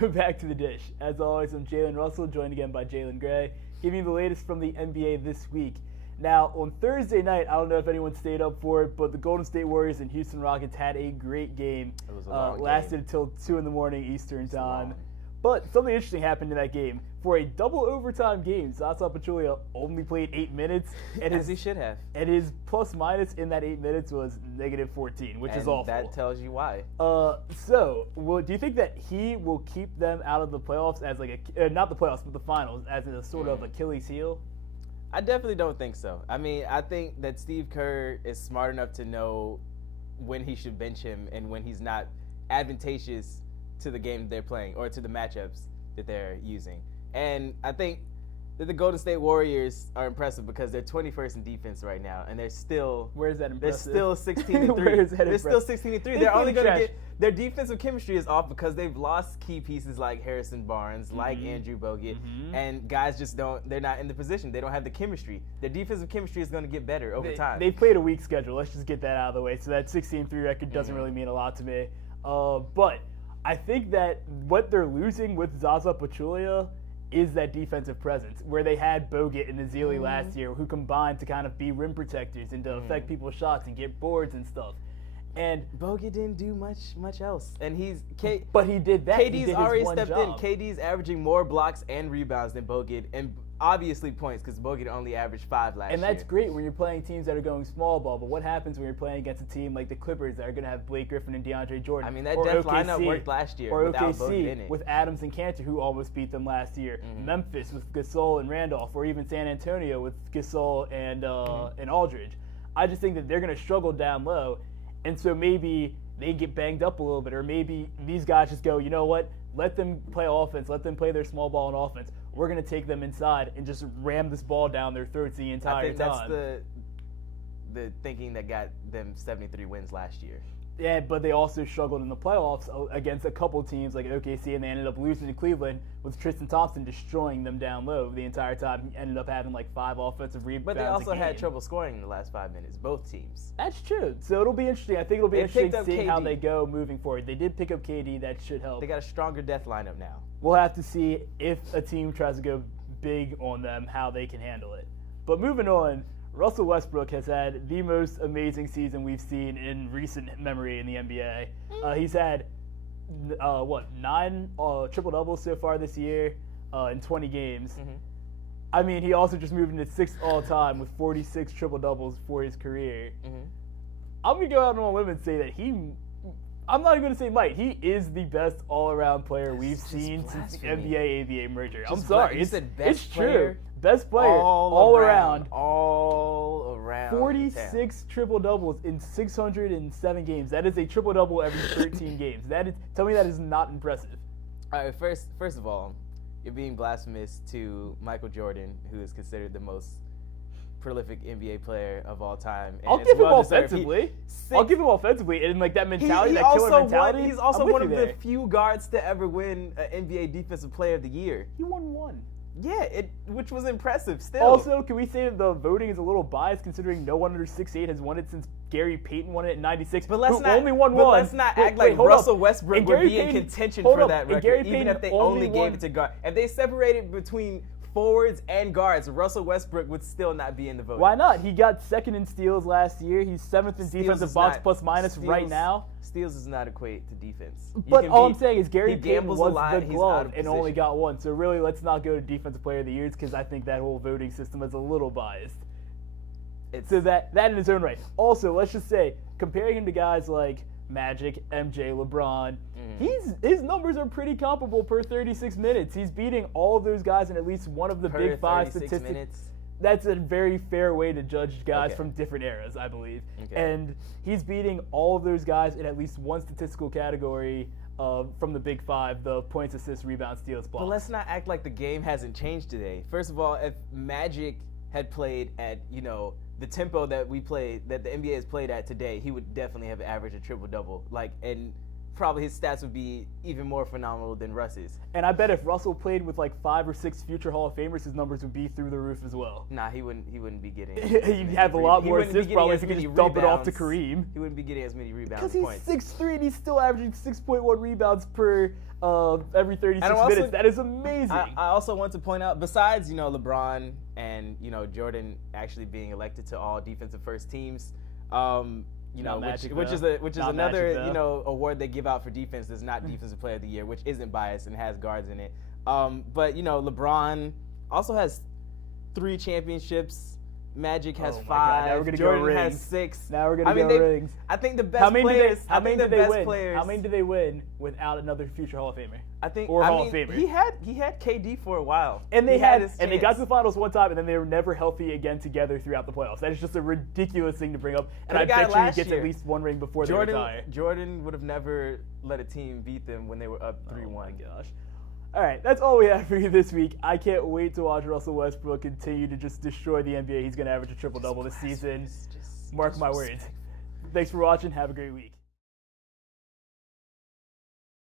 welcome back to The Dish. As always, I'm Jalen Russell, joined again by Jalen Gray, giving you the latest from the NBA this week. Now, on Thursday night, I don't know if anyone stayed up for it, but the Golden State Warriors and Houston Rockets had a great game. It was a long lasted game. until 2 in the morning Eastern time. But something interesting happened in that game. For a double overtime game, Zaza Pachulia only played 8 minutes. And As he should have. And his plus minus in that 8 minutes was -14, which is awful. That tells you why. Do you think that he will keep them out of the playoffs as like not the playoffs, but the finals, as a sort of Achilles heel? I definitely don't think so. I mean, I think that Steve Kerr is smart enough to know when he should bench him and when he's not advantageous to the game they're playing or to the matchups that they're using. And I think that the Golden State Warriors are impressive because they're 21st in defense right now, and they're still Where is that impressive? They're still 16-3. Where is that they're impressive? still 16-3. They're only going to get their defensive chemistry is off because they've lost key pieces like Harrison Barnes, like Andrew Bogut, and guys just they're not in the position. They don't have the chemistry. Their defensive chemistry is going to get better over time. They played a weak schedule. Let's just get that out of the way. So that 16-3 record doesn't really mean a lot to me. But I think that what they're losing with Zaza Pachulia is that defensive presence, where they had Bogut and Ezeli last year, who combined to kind of be rim protectors and to affect people's shots and get boards and stuff. And Bogut didn't do much else, and but he did that. KD's already stepped in. KD's averaging more blocks and rebounds than Bogut, and obviously points because Bogut only averaged 5 last year. And that's great when you're playing teams that are going small ball. But what happens when you're playing against a team like the Clippers that are going to have Blake Griffin and DeAndre Jordan? I mean, that depth lineup worked last year without Bogut in it. With Adams and Cantor, who almost beat them last year. Memphis with Gasol and Randolph, or even San Antonio with Gasol and Aldridge. I just think that they're going to struggle down low. And so maybe they get banged up a little bit, or maybe these guys just go, you know what, let them play offense, let them play their small ball and offense. We're going to take them inside and just ram this ball down their throats the entire time. I think that's the thinking that got them 73 wins last year. Yeah, but they also struggled in the playoffs against a couple teams like OKC, and they ended up losing to Cleveland with Tristan Thompson destroying them down low the entire time. He ended up having like 5 offensive rebounds. But they also had trouble scoring in the last 5 minutes, both teams. That's true. So it'll be interesting. I think it'll be interesting seeing how they go moving forward. They did pick up KD. That should help. They got a stronger death lineup now. We'll have to see if a team tries to go big on them, how they can handle it. But moving on, Russell Westbrook has had the most amazing season we've seen in recent memory in the NBA. He's had, 9 triple-doubles so far this year in 20 games. I mean, he also just moved into 6th all-time with 46 triple-doubles for his career. I'm going to go out on a limb and say that I'm not even going to say might. He is the best all-around player we've seen since the NBA-ABA merger. I'm sorry. You said best it's player? True. Best player all around. 46 triple-doubles in 607 games. That is a triple-double every 13 games. Tell me that is not impressive. All right, first of all, you're being blasphemous to Michael Jordan, who is considered the most prolific NBA player of all time. And I'll give him offensively. I'll give him offensively, and like that mentality, that killer mentality. He's also one of the few guards to ever win an NBA Defensive Player of the Year. He won 1. Yeah, which was impressive still. Also, can we say that the voting is a little biased considering no one under 6'8" has won it since Gary Payton won it in '96, but let's not, only won but one. Let's not act like Russell Westbrook would be in contention for that record, even if they only gave it to guard. If they separated between forwards and guards, Russell Westbrook would still not be in the voting. Why not? He got 2nd in steals last year. He's 7th in defensive box plus minus right now. Steals does not equate to defense. But all I'm saying is Gary Payton was the glove and only got 1. So really, let's not go to Defensive Player of the Years because I think that whole voting system is a little biased. So that in its own right. Also, let's just say, comparing him to guys like Magic, MJ, LeBron, his numbers are pretty comparable per 36 minutes. He's beating all of those guys in at least one of the big 5 statistics. Minutes. That's a very fair way to judge guys from different eras, I believe. And he's beating all of those guys in at least one statistical category from the big 5, the points, assists, rebounds, steals, blocks. But let's not act like the game hasn't changed today. First of all, if Magic had played at, the tempo that the NBA has played at today, he would definitely have averaged a triple-double. And probably his stats would be even more phenomenal than Russ's. And I bet if Russell played with like 5 or 6 future Hall of Famers, his numbers would be through the roof as well. Nah, he wouldn't be getting. He'd have a lot more assists probably if he could just dump it off to rebounds. Kareem. He wouldn't be getting as many rebounds. Because and he's points. 6'3" and he's still averaging 6.1 rebounds per every 36 minutes. That is amazing. I also want to point out, besides LeBron and Jordan actually being elected to all defensive first teams, which is Not another Magic, though. award they give out for defense that's not defensive player of the year, which isn't biased and has guards in it. But LeBron also has 3 championships. Magic has Oh my God, now we're 5. gonna go Jordan has rings. 6. Now we're gonna go rings. I think the best How many players. How many did they win? How many Players. did they win without another future Hall of Famer? Or Hall of Famer. He had KD for a while. And they He had his and they got chance. to the finals one time, and then they were never healthy again together throughout the playoffs. That is just a ridiculous thing to bring up. And I Could've got it bet you he last gets year. at least 1 ring before they retire. Jordan would have never let a team beat them when they were up 3-1. Oh my gosh. All right, that's all we have for you this week. I can't wait to watch Russell Westbrook continue to just destroy the NBA. He's going to average a triple-double this season. Mark my words. Thanks for watching. Have a great week.